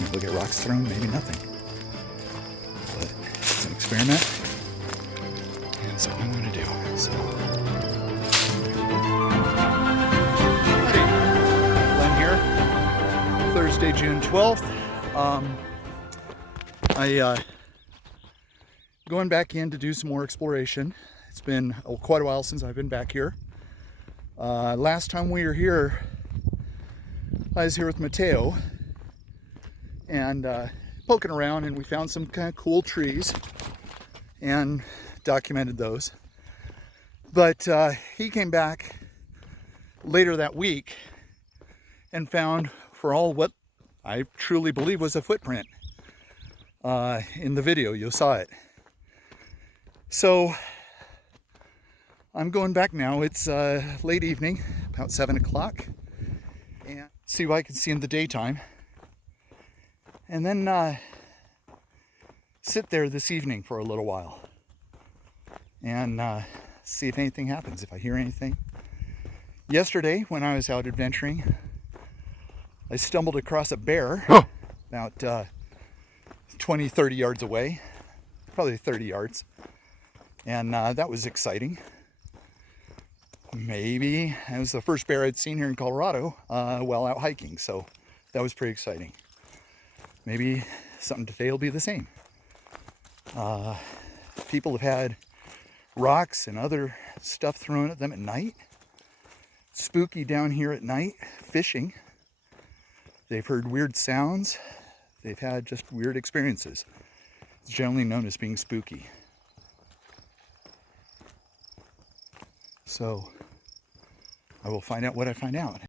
We'll get rocks thrown, maybe nothing. But it's an experiment, and it's all I'm going to do. So, Glenn here. Thursday, June 12th. Going back in to do some more exploration. It's been quite a while since I've been back here. Last time we were here, I was here with Mateo and poking around, and we found some kind of cool trees and documented those. But he came back later that week and found, for all what I truly believe was a footprint. In the video, you saw it. So I'm going back now. It's late evening, about 7 o'clock, and see what I can see in the daytime, and then sit there this evening for a little while and see if anything happens, if I hear anything. Yesterday, when I was out adventuring, I stumbled across a bear about 20, 30 yards away, probably 30 yards. And that was exciting. Maybe it was the first bear I'd seen here in Colorado while out hiking, so that was pretty exciting. Maybe something today will be the same. People have had rocks and other stuff thrown at them at night. Spooky down here at night, fishing. They've heard weird sounds. They've had just weird experiences. It's generally known as being spooky. So I will find out what I find out.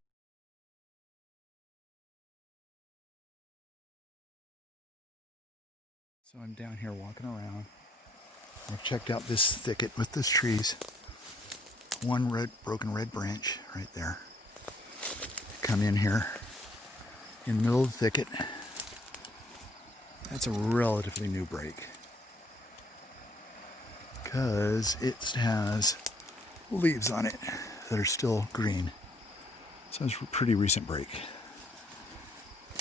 So I'm down here walking around. I've checked out this thicket with these trees. One broken red branch right there. Come in here in the middle of the thicket. That's a relatively new break, because it has leaves on it that are still green. So it's a pretty recent break.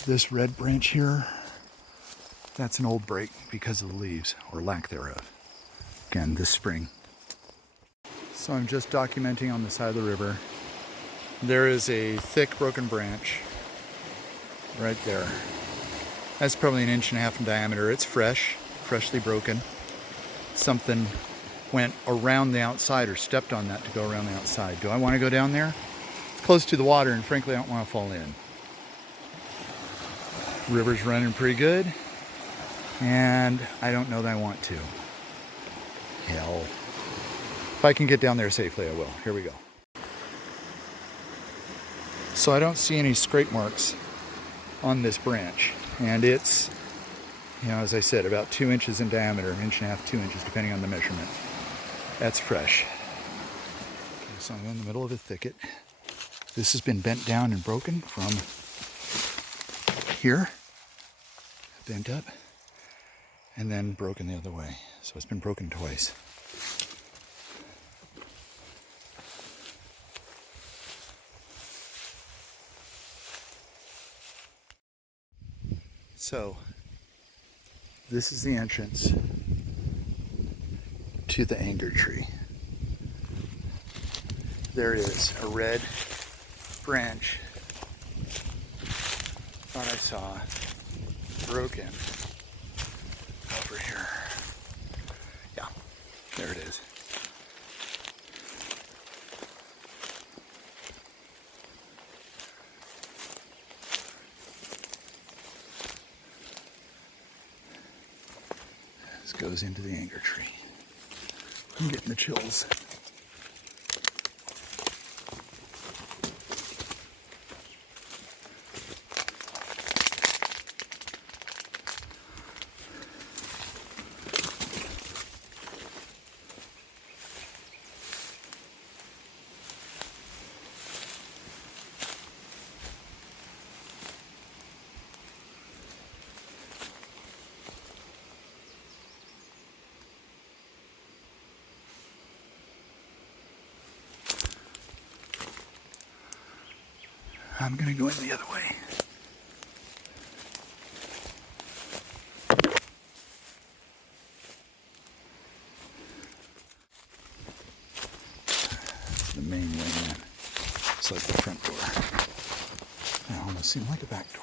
This red branch here, that's an old break because of the leaves, or lack thereof. Again, this spring. So I'm just documenting on the side of the river. There is a thick broken branch right there. That's probably 1.5 inches in diameter. It's freshly broken. Something went around the outside or stepped on that to go around the outside. Do I want to go down there? It's close to the water, and frankly, I don't want to fall in. River's running pretty good, and I don't know that I want to. Hell. If I can get down there safely, I will. Here we go. So I don't see any scrape marks on this branch, and it's, as I said, about 2 inches in diameter, 1.5 inches, 2 inches, depending on the measurement. That's fresh. Okay, so I'm in the middle of a thicket. This has been bent down and broken from here, bent up, and then broken the other way. So it's been broken twice. So this is the entrance to the anger tree. There is a red branch that I saw broken over here. Yeah, there it is. This goes into the anger tree. I'm getting the chills. I'm going to go in the other way. looks like the front door. It almost seemed like a back door.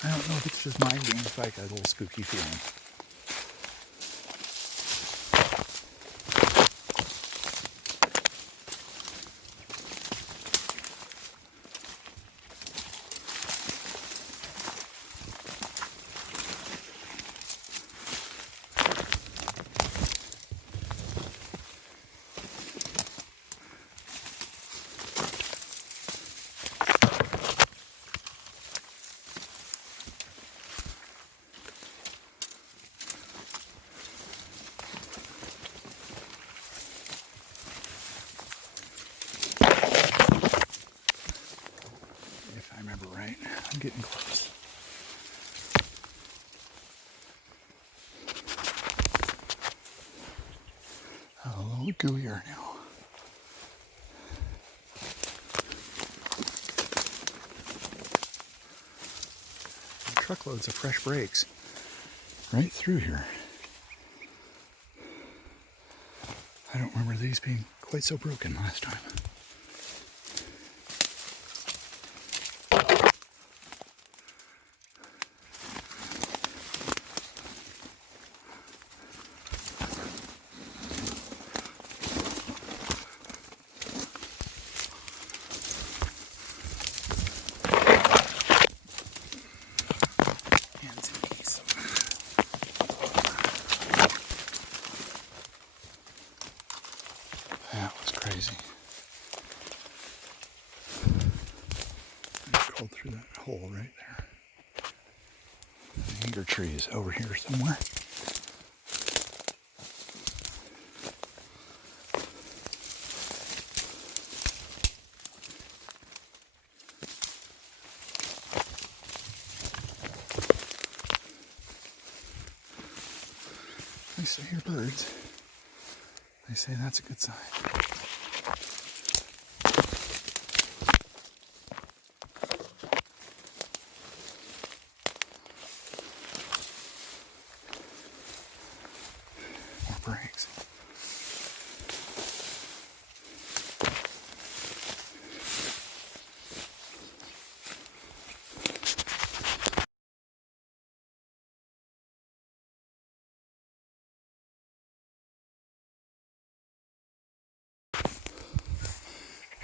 I don't know if it's just my game, if I got a little spooky feeling. If I remember right, I'm getting close. A little gooier now. Truckloads of fresh brakes right through here. I don't remember these being quite so broken last time. That was crazy. I crawled through that hole right there. The anger tree is over here somewhere. They say hear birds. They say that's a good sign. More brakes.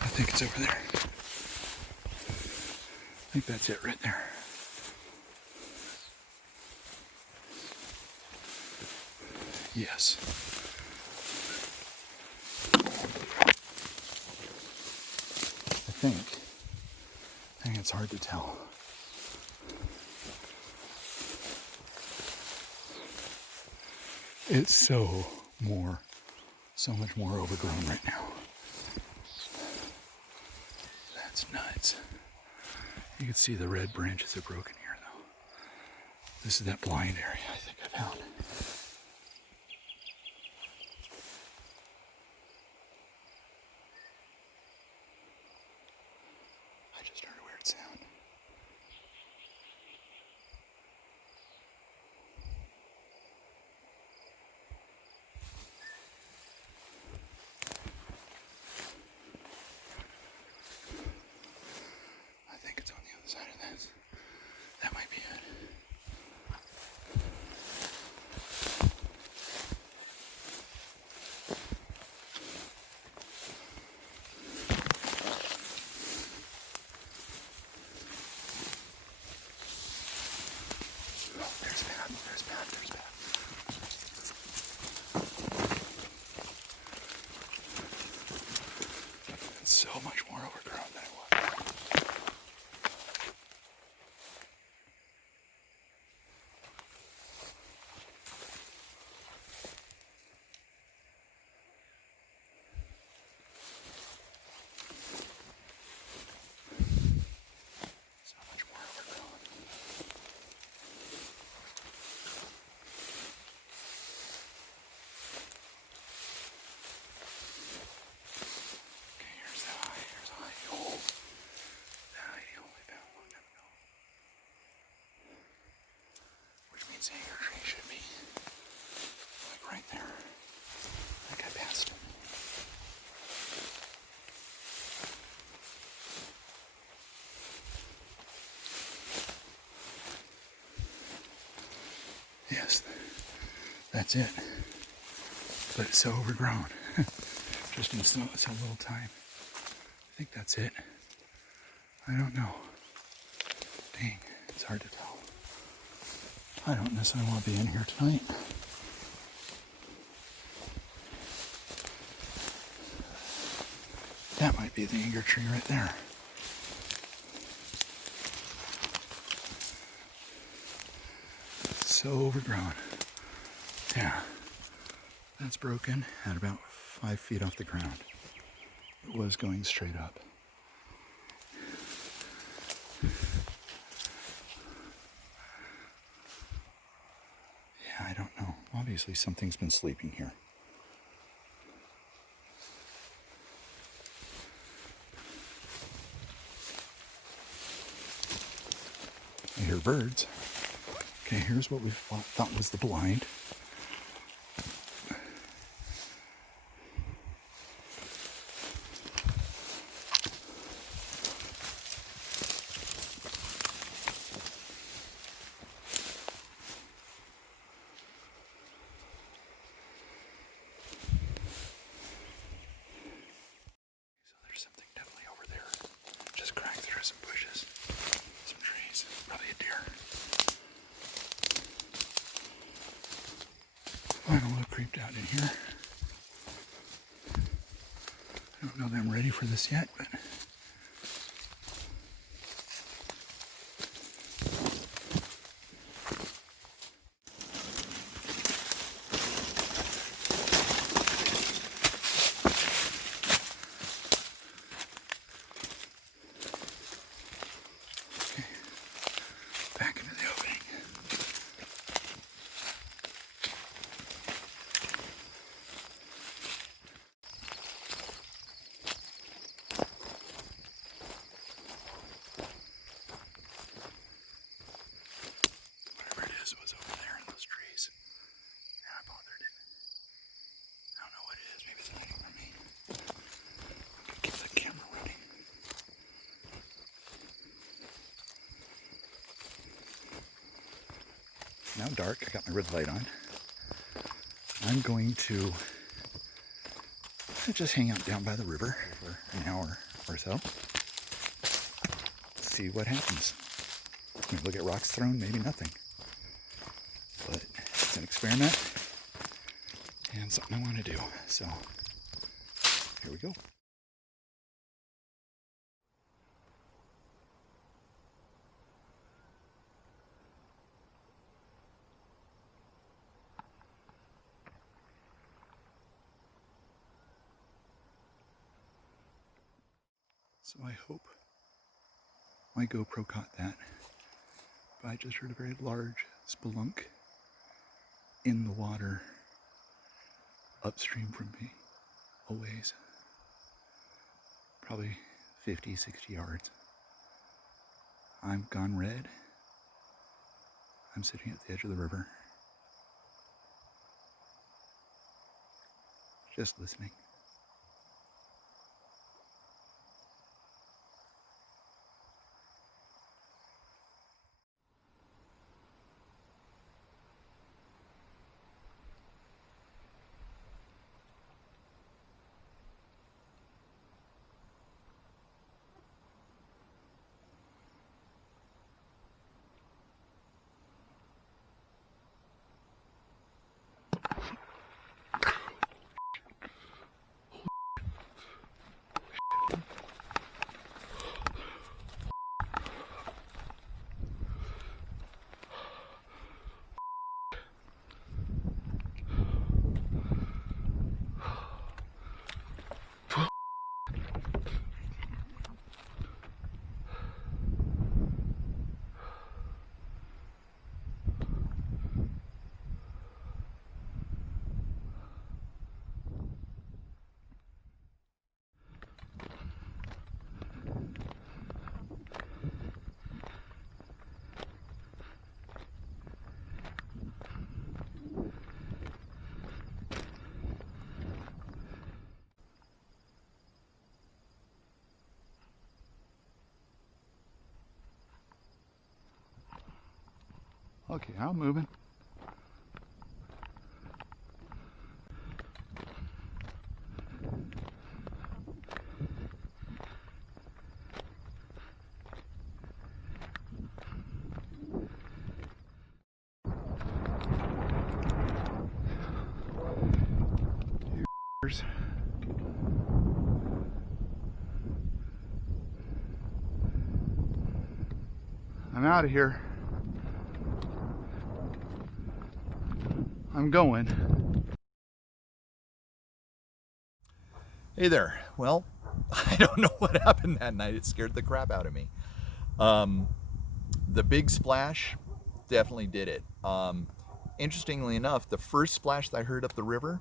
I think it's over there. I think that's it right there. Yes. I think it's hard to tell. It's so much more overgrown right now. That's nuts. You can see the red branches are broken here though. This is that blind area I think I found. I just heard a weird sound. I think it's on the other side of this. That might be it. This anchor tree should be like right there. I think I passed it. Yes, that's it. But it's so overgrown. Just in so little time. I think that's it. I don't know. Dang, it's hard to tell. I don't necessarily want to be in here tonight. That might be the anchor tree right there. So overgrown. Yeah. That's broken at about 5 feet off the ground. It was going straight up. Yeah, I don't know. Obviously something's been sleeping here. I hear birds. Okay, here's what we thought was the blind. Something definitely over there. Just cracked through some bushes, some trees, probably a deer. I'm a little creeped out in here. I don't know that I'm ready for this yet, but back into the opening. Whatever it is was over there in those trees. And I bothered it. I don't know what it is. Maybe it's hiding from me. I'm gonna keep the camera running. Now dark, I got my red light on. I'm going to just hang out down by the river for an hour or so. See what happens. Maybe look at rocks thrown, maybe nothing. But it's an experiment and something I want to do. So here we go. So I hope my GoPro caught that. But I just heard a very large spelunk in the water upstream from me, a ways. Probably 50, 60 yards. I'm gone red. I'm sitting at the edge of the river. Just listening. Okay, I'm moving. I'm out of here. I'm going. Hey there. Well, I don't know what happened that night. It scared the crap out of me. The big splash definitely did it. Interestingly enough, the first splash that I heard up the river,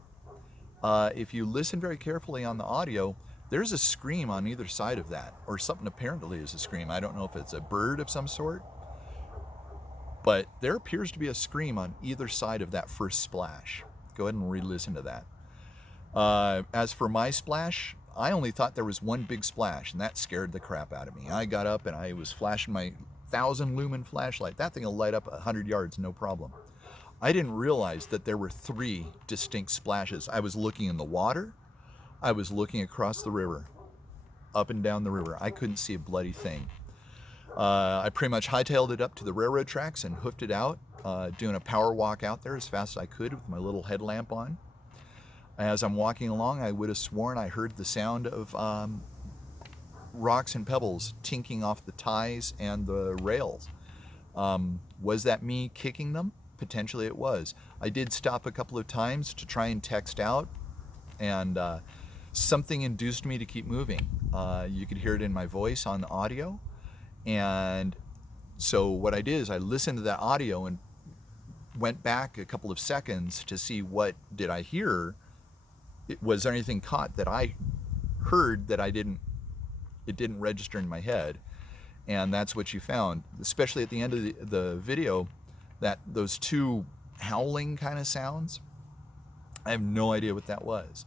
if you listen very carefully on the audio, there's a scream on either side of that, or something apparently is a scream. I don't know if it's a bird of some sort, but there appears to be a scream on either side of that first splash. Go ahead and re-listen to that. As for my splash, I only thought there was one big splash, and that scared the crap out of me. I got up and I was flashing my 1,000 lumen flashlight. That thing will light up 100 yards, no problem. I didn't realize that there were 3 distinct splashes. I was looking in the water, I was looking across the river, up and down the river. I couldn't see a bloody thing. I pretty much hightailed it up to the railroad tracks and hoofed it out, doing a power walk out there as fast as I could with my little headlamp on. As I'm walking along, I would have sworn I heard the sound of rocks and pebbles tinking off the ties and the rails. Was that me kicking them? Potentially it was. I did stop a couple of times to try and text out, and something induced me to keep moving. You could hear it in my voice on the audio. And so what I did is I listened to that audio and went back a couple of seconds to see what did I hear. Was there anything caught that I heard that it didn't register in my head? And that's what you found, especially at the end of the video, that those 2 howling kind of sounds. I have no idea what that was.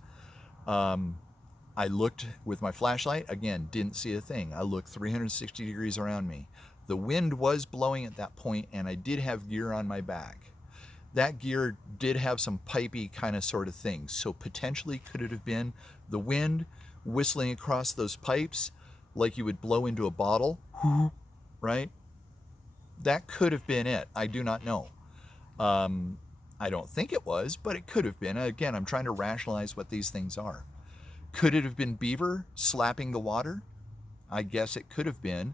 I looked with my flashlight, again, didn't see a thing. I looked 360 degrees around me. The wind was blowing at that point, and I did have gear on my back. That gear did have some pipey kind of sort of things. So potentially could it have been the wind whistling across those pipes like you would blow into a bottle, right? That could have been it. I do not know. I don't think it was, but it could have been. Again, I'm trying to rationalize what these things are. Could it have been beaver slapping the water? I guess it could have been.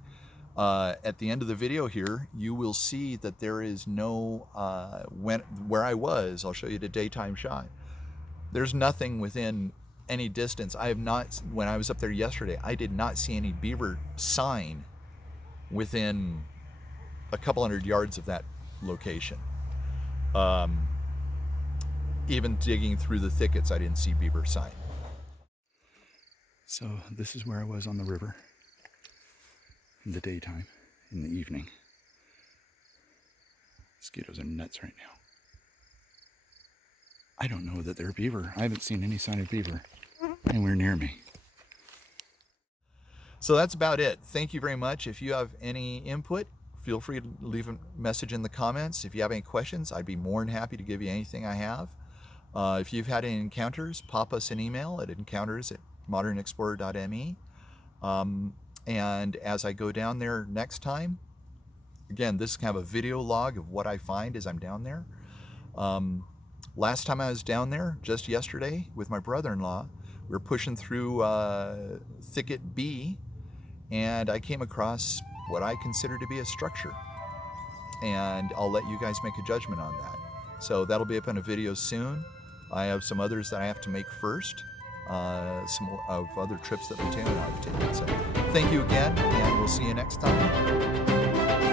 At the end of the video here, you will see that there is no, where I was, I'll show you the daytime shot. There's nothing within any distance. I have not, when I was up there yesterday, I did not see any beaver sign within a couple hundred yards of that location. Even digging through the thickets, I didn't see beaver sign. So this is where I was on the river in the daytime, in the evening. Mosquitoes are nuts right now. I don't know that they're beaver. I haven't seen any sign of beaver anywhere near me. So that's about it. Thank you very much. If you have any input, feel free to leave a message in the comments. If you have any questions, I'd be more than happy to give you anything I have. If you've had any encounters, pop us an email at encounters@modernexplorer.me. And as I go down there next time, again, this is kind of a video log of what I find as I'm down there. Last time I was down there, just yesterday, with my brother-in-law, we were pushing through thicket B, and I came across what I consider to be a structure. And I'll let you guys make a judgment on that. So that'll be up in a video soon. I have some others that I have to make first. Some of other trips that Mateo and I have taken. So thank you again, and we'll see you next time.